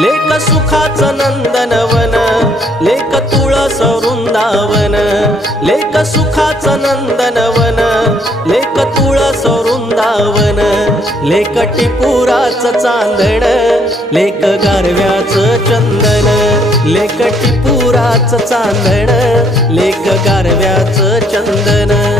लेक सुखाचं नंदनवन, लेक तुळस वृंदावन, लेक सुखाचं नंदनवन, लेक तुळस वृंदावन, लेक टिपुराचं चांदण, लेक गारव्याचं चंदन, लेक टिपुराचं चांदण, लेक गारव्याचं चंदन।